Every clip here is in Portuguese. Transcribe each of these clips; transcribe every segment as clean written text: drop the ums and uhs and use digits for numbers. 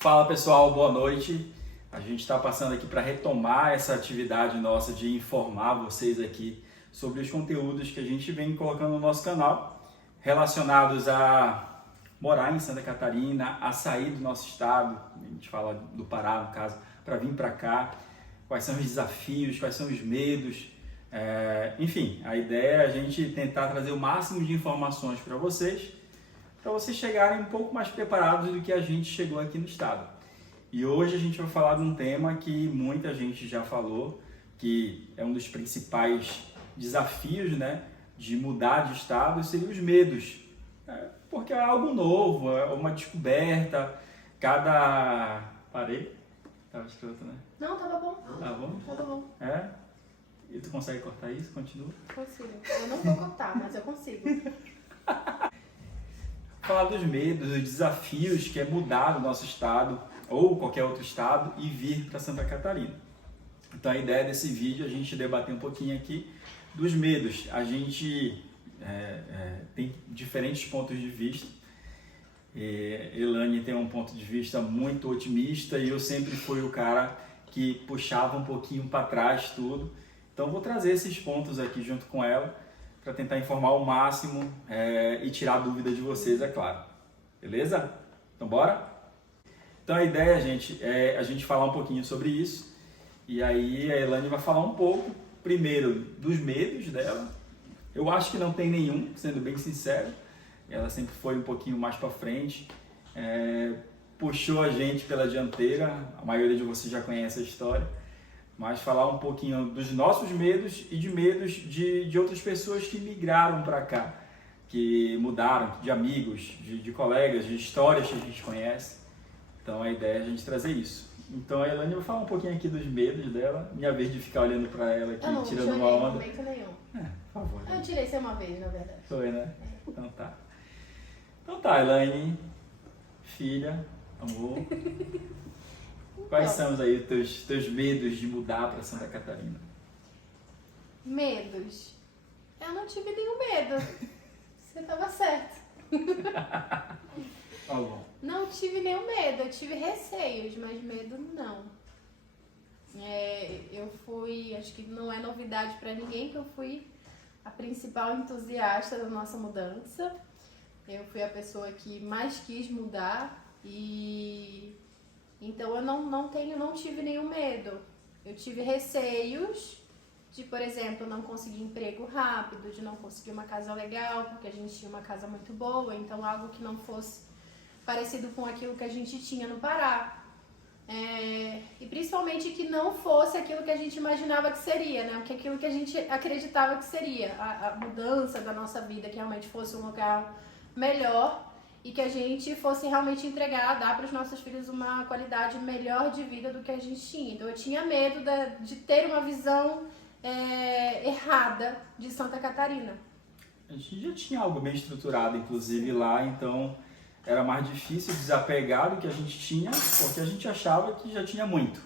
Fala pessoal, boa noite. A gente está passando aqui para retomar essa atividade nossa de informar vocês aqui sobre os conteúdos que a gente vem colocando no nosso canal relacionados a morar em Santa Catarina, a sair do nosso estado, a gente fala do Pará no caso, para vir para cá, quais são os desafios, quais são os medos, enfim, a ideia é a gente tentar trazer o máximo de informações para vocês chegarem um pouco mais preparados do que a gente chegou aqui no estado. E hoje a gente vai falar de um tema que muita gente já falou, que é um dos principais desafios, né, de mudar de estado, seriam os medos. Porque é algo novo, é uma descoberta, Parei? Tava escroto, né? Não, tava bom. Tá bom? Tava bom. É? E tu consegue cortar isso? Continua? Consigo. Eu não vou cortar, mas eu consigo. Falar dos medos, dos desafios que é mudar do nosso estado ou qualquer outro estado e vir para Santa Catarina. Então a ideia desse vídeo é a gente debater um pouquinho aqui dos medos. A gente tem diferentes pontos de vista. Elaine tem um ponto de vista muito otimista e eu sempre fui o cara que puxava um pouquinho para trás tudo. Então vou trazer esses pontos aqui junto com ela para tentar informar ao máximo e tirar a dúvida de vocês, é claro. Beleza? Então bora? Então a ideia, gente, é a gente falar um pouquinho sobre isso. E aí a Elaine vai falar um pouco, primeiro, dos medos dela. Eu acho que não tem nenhum, sendo bem sincero. Ela sempre foi um pouquinho mais para frente. Puxou a gente pela dianteira. A maioria de vocês já conhece a história. Mas falar um pouquinho dos nossos medos e de medos de outras pessoas que migraram para cá, que mudaram, de amigos, de colegas, de histórias que a gente conhece. Então a ideia é a gente trazer isso. Então a Elaine vai falar um pouquinho aqui dos medos dela, minha vez de ficar olhando para ela aqui, tirando uma onda. Eu não momento nenhum. Por favor. Eu tirei você uma vez, na verdade. Foi, né? Então tá, Elaine, filha, amor. Quais são aí os teus medos de mudar para Santa Catarina? Medos. Eu não tive nenhum medo. Você estava certo. Tá bom. Não tive nenhum medo. Eu tive receios, mas medo não. Eu fui, acho que não é novidade para ninguém que eu fui a principal entusiasta da nossa mudança. Eu fui a pessoa que mais quis mudar e então eu não tive nenhum medo. Eu tive receios de, por exemplo, não conseguir emprego rápido, de não conseguir uma casa legal, porque a gente tinha uma casa muito boa, então algo que não fosse parecido com aquilo que a gente tinha no Pará. E principalmente que não fosse aquilo que a gente imaginava que seria, né? Que aquilo que a gente acreditava que seria, a mudança da nossa vida, que realmente fosse um lugar melhor e que a gente fosse realmente dar para os nossos filhos uma qualidade melhor de vida do que a gente tinha. Então eu tinha medo de ter uma visão errada de Santa Catarina. A gente já tinha algo bem estruturado, inclusive lá, então era mais difícil desapegar do que a gente tinha, porque a gente achava que já tinha muito.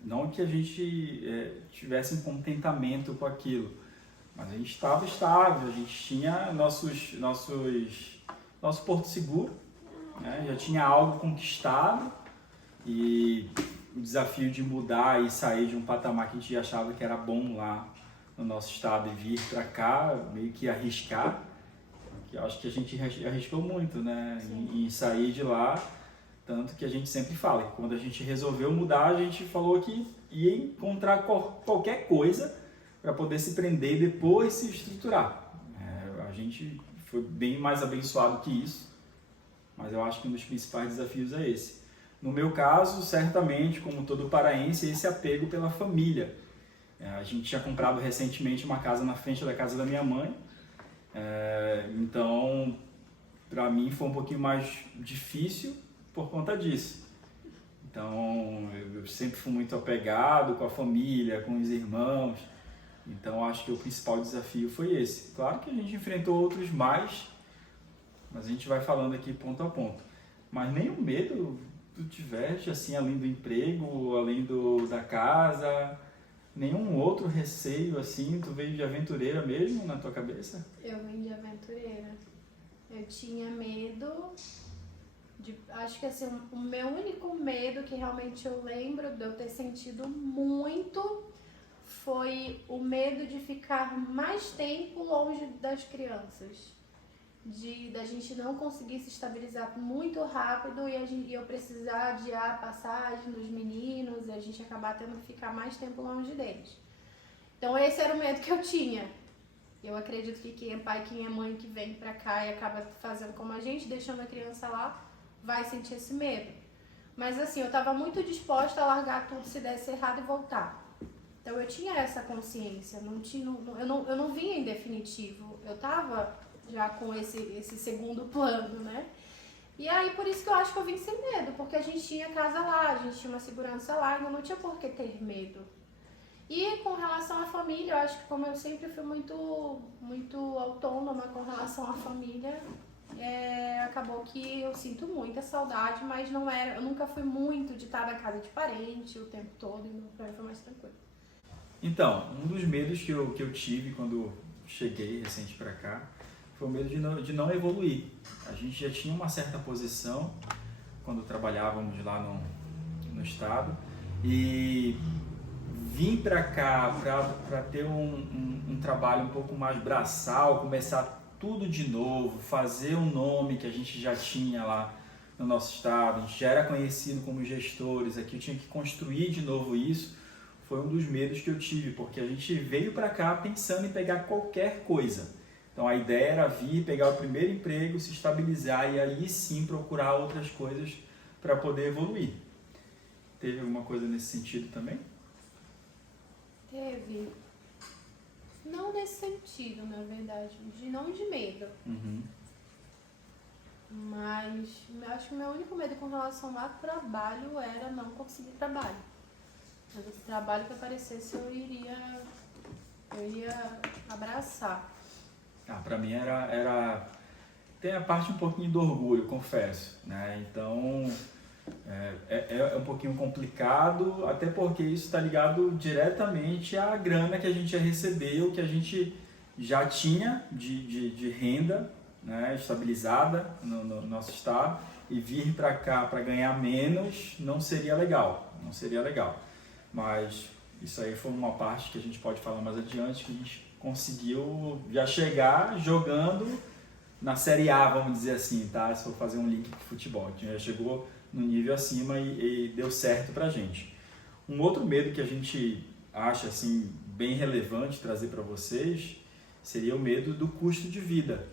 Não que a gente tivesse um contentamento com aquilo, mas a gente estava estável, a gente tinha nosso porto seguro, né? Já tinha algo conquistado e o desafio de mudar e sair de um patamar que a gente achava que era bom lá no nosso estado e vir para cá, meio que arriscar, que eu acho que a gente arriscou muito, né? Em sair de lá, tanto que a gente sempre fala que quando a gente resolveu mudar, a gente falou que ia encontrar qualquer coisa para poder se prender e depois se estruturar. A gente foi bem mais abençoado que isso, mas eu acho que um dos principais desafios é esse. No meu caso, certamente, como todo paraense, esse apego pela família. A gente tinha comprado recentemente uma casa na frente da casa da minha mãe, então para mim foi um pouquinho mais difícil por conta disso. Então eu sempre fui muito apegado com a família, com os irmãos. Então acho que o principal desafio foi esse. Claro que a gente enfrentou outros mais, mas a gente vai falando aqui ponto a ponto. Mas nenhum medo tu tiveste, assim, além do emprego, além da casa, nenhum outro receio, assim, tu veio de aventureira mesmo na tua cabeça? Eu vim de aventureira. Eu tinha medo de Acho que assim, o meu único medo que realmente eu lembro de eu ter sentido muito foi o medo de ficar mais tempo longe das crianças. Da gente não conseguir se estabilizar muito rápido e eu precisar adiar a passagem dos meninos e a gente acabar tendo que ficar mais tempo longe deles. Então esse era o medo que eu tinha. Eu acredito que quem é pai, quem é mãe que vem pra cá e acaba fazendo como a gente, deixando a criança lá, vai sentir esse medo. Mas assim, eu tava muito disposta a largar tudo se desse errado e voltar. Então eu tinha essa consciência, eu não vinha em definitivo, eu tava já com esse segundo plano, né? E aí por isso que eu acho que eu vim sem medo, porque a gente tinha casa lá, a gente tinha uma segurança lá, então não tinha por que ter medo. E com relação à família, eu acho que como eu sempre fui muito autônoma com relação à família, acabou que eu sinto muita saudade, mas eu nunca fui muito de estar na casa de parente o tempo todo, e pra mim foi mais tranquilo. Então, um dos medos que eu tive quando cheguei recente para cá foi o medo de não evoluir. A gente já tinha uma certa posição quando trabalhávamos lá no estado e vim para cá para ter um trabalho um pouco mais braçal, começar tudo de novo, fazer um nome que a gente já tinha lá no nosso estado, a gente já era conhecido como gestores, aqui eu tinha que construir de novo isso, foi um dos medos que eu tive, porque a gente veio para cá pensando em pegar qualquer coisa. Então a ideia era vir, pegar o primeiro emprego, se estabilizar e aí sim procurar outras coisas para poder evoluir. Teve alguma coisa nesse sentido também? Teve. Não nesse sentido, na verdade, não de medo. Uhum. Mas eu acho que o meu único medo com relação ao trabalho era não conseguir trabalho. Mas o trabalho que aparecesse eu ia abraçar. Para mim tem a parte um pouquinho do orgulho, confesso, né? Então é um pouquinho complicado, até porque isso está ligado diretamente à grana que a gente ia receber, o que a gente já tinha de renda, né, estabilizada no nosso estado, e vir para cá para ganhar menos não seria legal, Mas isso aí foi uma parte que a gente pode falar mais adiante, que a gente conseguiu já chegar jogando na Série A, vamos dizer assim, tá? Se for fazer um link com o futebol, a gente já chegou no nível acima e deu certo pra gente. Um outro medo que a gente acha assim bem relevante trazer para vocês seria o medo do custo de vida.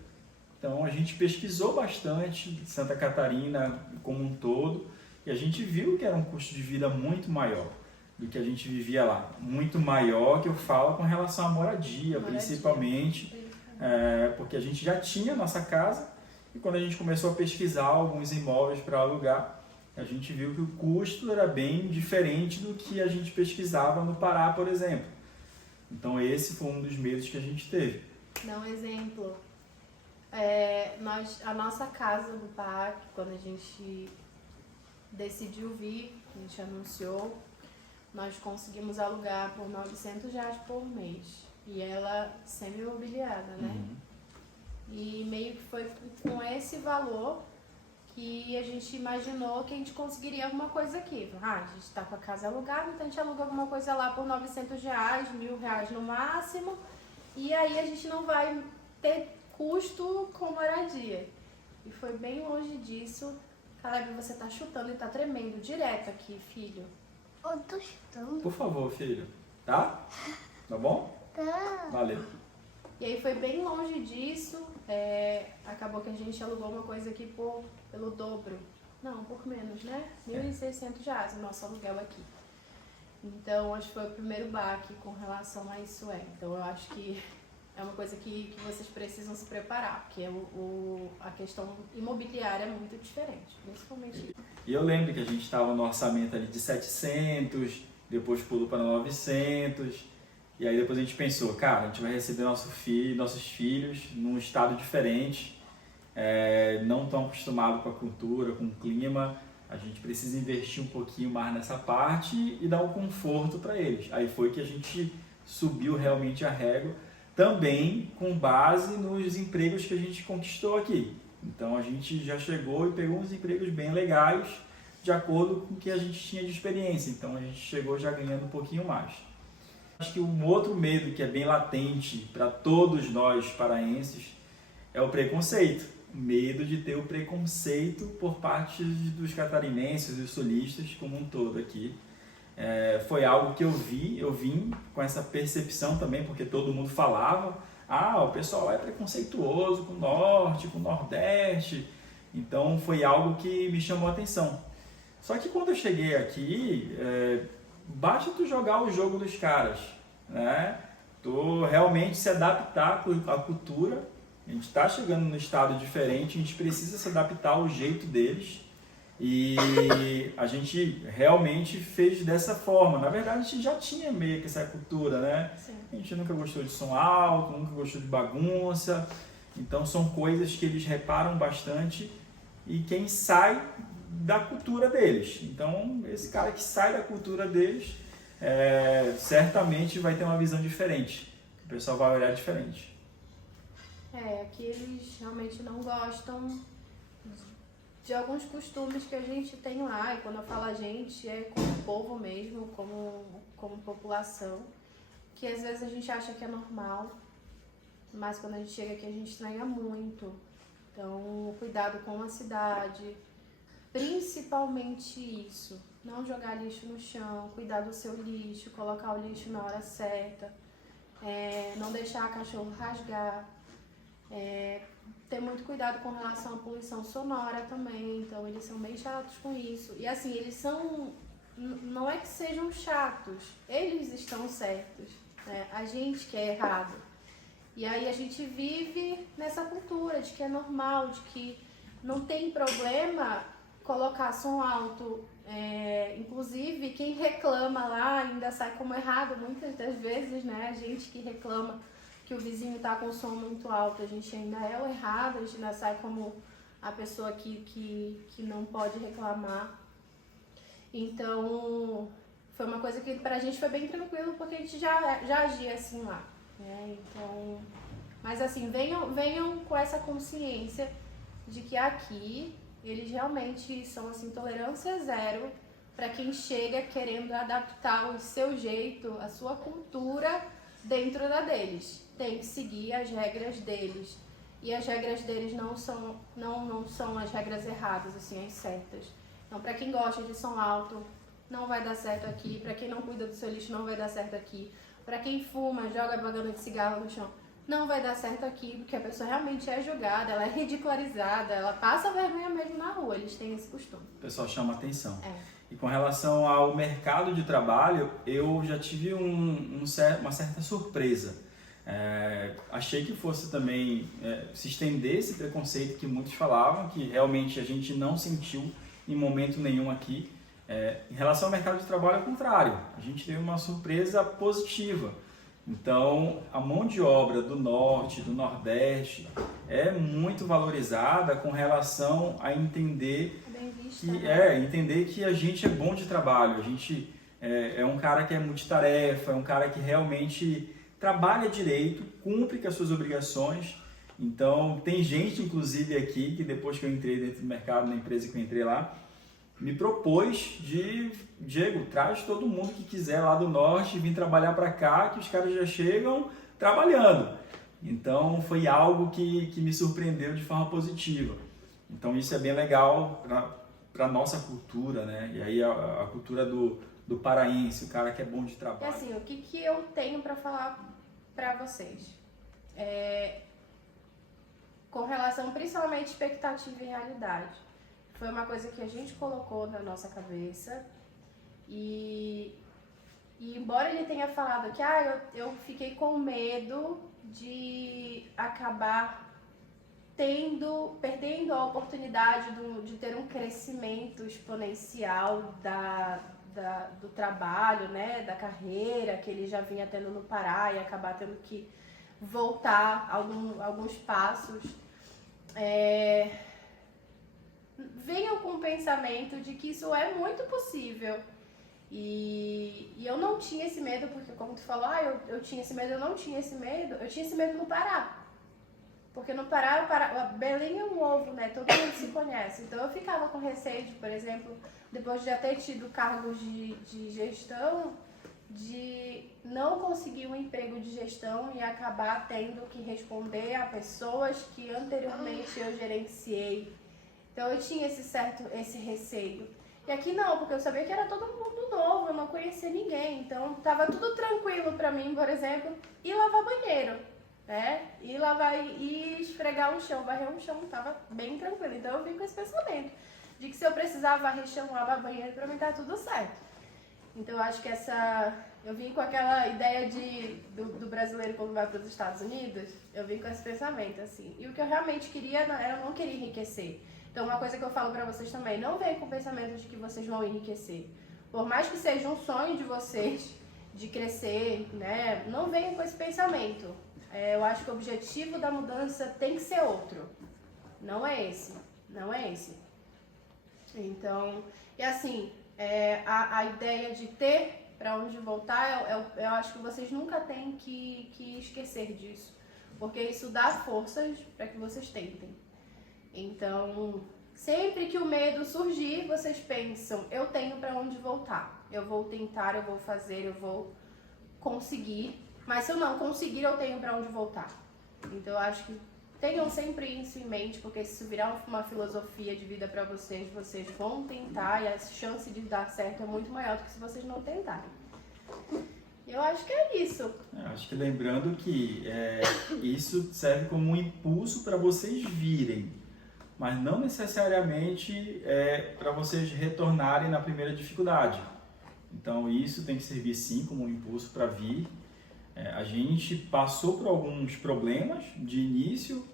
Então a gente pesquisou bastante Santa Catarina como um todo e a gente viu que era um custo de vida muito maior do que a gente vivia lá. Muito maior, que eu falo com relação à moradia. Principalmente, porque a gente já tinha nossa casa e quando a gente começou a pesquisar alguns imóveis para alugar, a gente viu que o custo era bem diferente do que a gente pesquisava no Pará, por exemplo. Então esse foi um dos medos que a gente teve. Dá um exemplo. A nossa casa do parque, quando a gente decidiu vir, a gente anunciou, nós conseguimos alugar por R$900 por mês. E ela semi-imobiliada, né? Uhum. E meio que foi com esse valor que a gente imaginou que a gente conseguiria alguma coisa aqui. A gente está com a casa alugada, então a gente aluga alguma coisa lá por R$900, R$1.000 no máximo. E aí a gente não vai ter custo com moradia. E foi bem longe disso. Caleb, você tá chutando e tá tremendo direto aqui, filho. Eu tô chutando. Por favor, filho. Tá? Tá bom? Tá. Valeu. E aí foi bem longe disso. Acabou que a gente alugou uma coisa aqui pelo dobro. Não, por menos, né? R$1.600 o nosso aluguel aqui. Então, acho que foi o primeiro baque com relação a isso. Então, eu acho que é uma coisa que vocês precisam se preparar, porque a questão imobiliária é muito diferente, principalmente. E eu lembro que a gente estava no orçamento ali de 700, depois pulou para 900, e aí depois a gente pensou, cara, a gente vai receber nossos filhos num estado diferente, não tão acostumado com a cultura, com o clima, a gente precisa investir um pouquinho mais nessa parte e dar um conforto para eles. Aí foi que a gente subiu realmente a régua, também com base nos empregos que a gente conquistou aqui. Então a gente já chegou e pegou uns empregos bem legais de acordo com o que a gente tinha de experiência. Então a gente chegou já ganhando um pouquinho mais. Acho que um outro medo que é bem latente para todos nós paraenses é o preconceito. O medo de ter o preconceito por parte dos catarinenses e sulistas como um todo aqui. Foi algo que eu vim com essa percepção também, porque todo mundo falava, o pessoal é preconceituoso com o norte, com o nordeste. Então foi algo que me chamou a atenção. Só que quando eu cheguei aqui, basta tu jogar o jogo dos caras, né? Tu realmente se adaptar à cultura. A gente está chegando num estado diferente, a gente precisa se adaptar ao jeito deles. E a gente realmente fez dessa forma. Na verdade, a gente já tinha meio que essa cultura, né? Sim. A gente nunca gostou de som alto, nunca gostou de bagunça. Então são coisas que eles reparam bastante e quem sai da cultura deles. Então esse cara que sai da cultura deles certamente vai ter uma visão diferente. O pessoal vai olhar diferente. Aqui eles realmente não gostam de alguns costumes que a gente tem lá. E quando eu falo a gente, é como povo mesmo, como população, que às vezes a gente acha que é normal, mas quando a gente chega aqui a gente estranha muito. Então, cuidado com a cidade, principalmente isso, não jogar lixo no chão, cuidar do seu lixo, colocar o lixo na hora certa, não deixar cachorro rasgar, ter muito cuidado com relação à poluição sonora também. Então eles são bem chatos com isso. E assim, eles são, não é que sejam chatos, eles estão certos, né? A gente que é errado. E aí a gente vive nessa cultura de que é normal, de que não tem problema colocar som alto. Inclusive quem reclama lá ainda sai como errado muitas das vezes, né? A gente que reclama que o vizinho tá com o som muito alto, a gente ainda é o errado, a gente ainda sai como a pessoa que não pode reclamar. Então, foi uma coisa que pra gente foi bem tranquilo, porque a gente já agia assim lá, né? Então, mas assim, venham com essa consciência de que aqui eles realmente são assim, tolerância zero para quem chega querendo adaptar o seu jeito, a sua cultura dentro da deles. Tem que seguir as regras deles. E as regras deles não são as regras erradas, assim, as certas. Então, para quem gosta de som alto, não vai dar certo aqui. Para quem não cuida do seu lixo, não vai dar certo aqui. Para quem fuma, joga bagana de cigarro no chão, não vai dar certo aqui, porque a pessoa realmente é julgada, ela é ridicularizada, ela passa vergonha mesmo na rua. Eles têm esse costume. O pessoal chama atenção. E com relação ao mercado de trabalho, eu já tive uma certa surpresa. Achei que fosse também se estender esse preconceito que muitos falavam, que realmente a gente não sentiu em momento nenhum aqui. Em relação ao mercado de trabalho, é o contrário. A gente teve uma surpresa positiva. Então, a mão de obra do norte, do nordeste, é muito valorizada com relação a entender entender que a gente é bom de trabalho. A gente é um cara que é multitarefa, é um cara que realmente trabalha direito, cumpre com as suas obrigações. Então, tem gente, inclusive, aqui, que depois que eu entrei dentro do mercado, na empresa que eu entrei lá, me propôs Diego, traz todo mundo que quiser lá do norte, vir trabalhar para cá, que os caras já chegam trabalhando. Então, foi algo que me surpreendeu de forma positiva. Então, isso é bem legal para a nossa cultura, né? E aí a cultura do paraense, o cara que é bom de trabalho. E assim, o que eu tenho para falar para vocês? Com relação principalmente à expectativa e realidade. Foi uma coisa que a gente colocou na nossa cabeça e embora ele tenha falado que eu fiquei com medo de acabar perdendo a oportunidade de ter um crescimento exponencial do trabalho, né, da carreira que ele já vinha tendo no Pará e acabar tendo que voltar alguns passos. Venham com o pensamento de que isso é muito possível. E eu não tinha esse medo, porque como tu falou, eu tinha esse medo, eu não tinha esse medo. Eu tinha esse medo no Pará. Porque no Pará, Belém é um ovo, né? Todo mundo se conhece. Então eu ficava com receio de, por exemplo, depois de já ter tido cargos de gestão, de não conseguir um emprego de gestão e acabar tendo que responder a pessoas que anteriormente eu gerenciei. Então eu tinha esse receio. E aqui não, porque eu sabia que era todo mundo novo, eu não conhecia ninguém. Então tava tudo tranquilo pra mim, por exemplo, ir lavar banheiro, né? Ir lavar e esfregar o chão, varrer um chão, tava bem tranquilo. Então eu vim com esse pensamento de que se eu precisar varrer chão, lavar banheiro, pra mim tá tudo certo. Então eu acho que eu vim com aquela ideia do brasileiro quando vai para os Estados Unidos, eu vim com esse pensamento, assim. E o que eu realmente queria era, eu não queria enriquecer. Então uma coisa que eu falo para vocês também, não venham com o pensamento de que vocês vão enriquecer. Por mais que seja um sonho de vocês, de crescer, né, não venham com esse pensamento. Eu acho que o objetivo da mudança tem que ser outro. Não é esse. Então, e assim, a ideia de ter para onde voltar, eu acho que vocês nunca têm que esquecer disso, porque isso dá forças para que vocês tentem. Então, sempre que o medo surgir, vocês pensam, eu tenho para onde voltar, eu vou tentar, eu vou fazer, eu vou conseguir, mas se eu não conseguir, eu tenho para onde voltar. Então, eu acho que tenham sempre isso em mente, porque se isso virar uma filosofia de vida para vocês, vocês vão tentar e a chance de dar certo é muito maior do que se vocês não tentarem. Eu acho que é isso. Eu acho que lembrando que isso serve como um impulso para vocês virem, mas não necessariamente para vocês retornarem na primeira dificuldade. Então isso tem que servir sim como um impulso para vir. A gente passou por alguns problemas de início,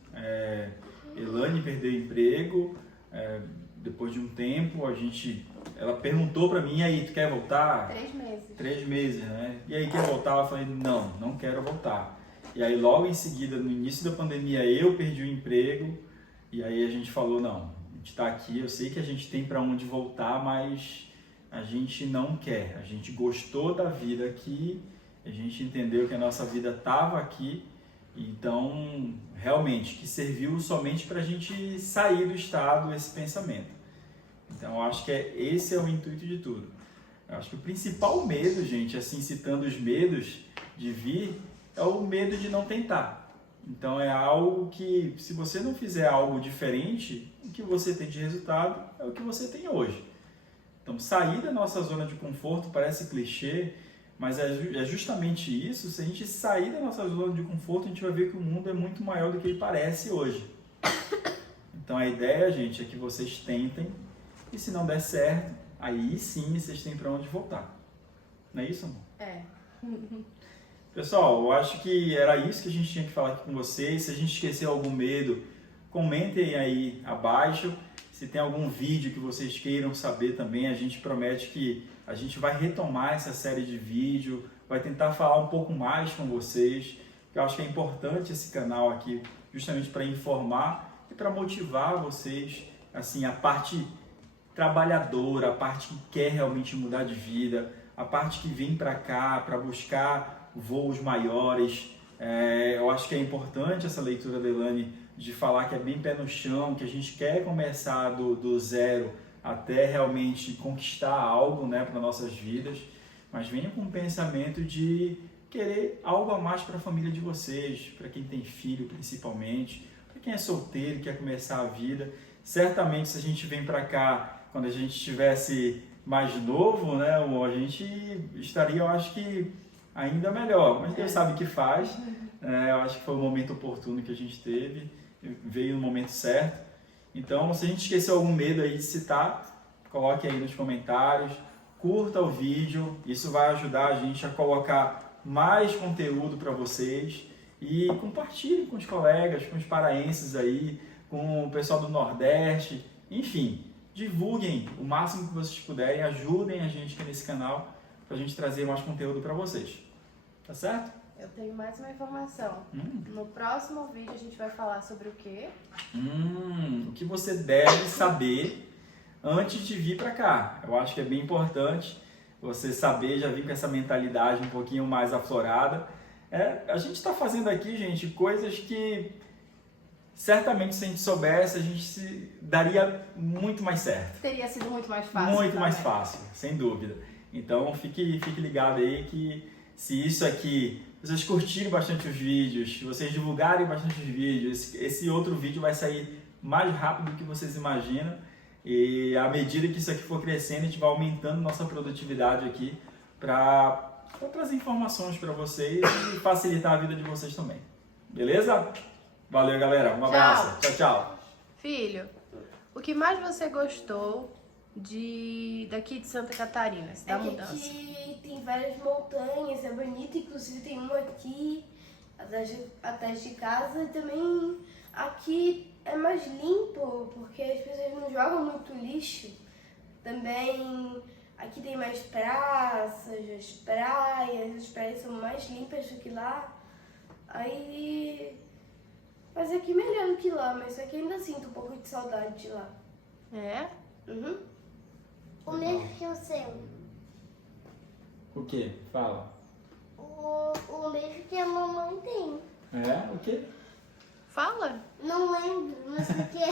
Elane perdeu o emprego, depois de um tempo ela perguntou para mim, e aí, tu quer voltar? 3 meses. 3 meses, né? E aí, quer voltar? Eu falei, não quero voltar. E aí logo em seguida, no início da pandemia, eu perdi o emprego, e aí a gente falou, não, a gente está aqui, eu sei que a gente tem para onde voltar, mas a gente não quer, a gente gostou da vida aqui, a gente entendeu que a nossa vida estava aqui, então realmente que serviu somente para a gente sair do estado esse pensamento. Então eu acho que esse é o intuito de tudo. Eu acho que o principal medo, gente, assim citando os medos de vir, é o medo de não tentar. Então é algo que, se você não fizer algo diferente, o que você tem de resultado é o que você tem hoje. Então sair da nossa zona de conforto parece clichê, mas é justamente isso. Se a gente sair da nossa zona de conforto, a gente vai ver que o mundo é muito maior do que ele parece hoje. Então a ideia, gente, é que vocês tentem, e se não der certo, aí sim vocês têm para onde voltar. Não é isso, amor? É. Pessoal, eu acho que era isso que a gente tinha que falar aqui com vocês. Se a gente esqueceu algum medo, comentem aí abaixo. Se tem algum vídeo que vocês queiram saber também, a gente promete que a gente vai retomar essa série de vídeo, vai tentar falar um pouco mais com vocês. Eu acho que é importante esse canal aqui, justamente para informar e para motivar vocês, assim, a parte trabalhadora, a parte que quer realmente mudar de vida, a parte que vem para cá para buscar voos maiores. Eu acho que é importante essa leitura da Elane de falar que é bem pé no chão, que a gente quer começar do zero até realmente conquistar algo, né, para nossas vidas, mas venha com o pensamento de querer algo a mais para a família de vocês, para quem tem filho principalmente, para quem é solteiro e quer começar a vida. Certamente se a gente vem para cá quando a gente estivesse mais novo, né, a gente estaria, eu acho que ainda melhor, mas Deus sabe o que faz. Eu acho que foi o momento oportuno que a gente teve, veio no momento certo. Então, se a gente esqueceu algum medo aí de citar, coloque aí nos comentários, curta o vídeo, isso vai ajudar a gente a colocar mais conteúdo para vocês e compartilhe com os colegas, com os paraenses aí, com o pessoal do Nordeste, enfim, divulguem o máximo que vocês puderem, ajudem a gente aqui nesse canal para a gente trazer mais conteúdo para vocês. Tá certo? Eu tenho mais uma informação. No próximo vídeo a gente vai falar sobre o quê? O que você deve saber antes de vir para cá. Eu acho que é bem importante você saber, já vir com essa mentalidade um pouquinho mais aflorada. A gente está fazendo aqui, gente, coisas que certamente se a gente soubesse, a gente daria muito mais certo. Teria sido muito mais fácil. Muito mais também. fácil, sem dúvida. Então fique ligado aí que se isso aqui, vocês curtirem bastante os vídeos, se vocês divulgarem bastante os vídeos, esse outro vídeo vai sair mais rápido do que vocês imaginam. E à medida que isso aqui for crescendo, a gente vai aumentando nossa produtividade aqui para trazer informações para vocês e facilitar a vida de vocês também. Beleza? Valeu, galera. Um abraço. Tchau, tchau. Filho, o que mais você gostou daqui de Santa Catarina, da mudança? Aqui tem várias montanhas, é bonito, inclusive tem uma aqui atrás de casa e também aqui é mais limpo, porque as pessoas não jogam muito lixo. Também aqui tem mais praças, as praias são mais limpas do que lá. Mas aqui é melhor do que lá, mas aqui ainda sinto um pouco de saudade de lá. É? Uhum. O mesmo que o seu. O que? Fala. O mesmo que a mamãe tem. É? O que? Fala. Não lembro, mas o que é?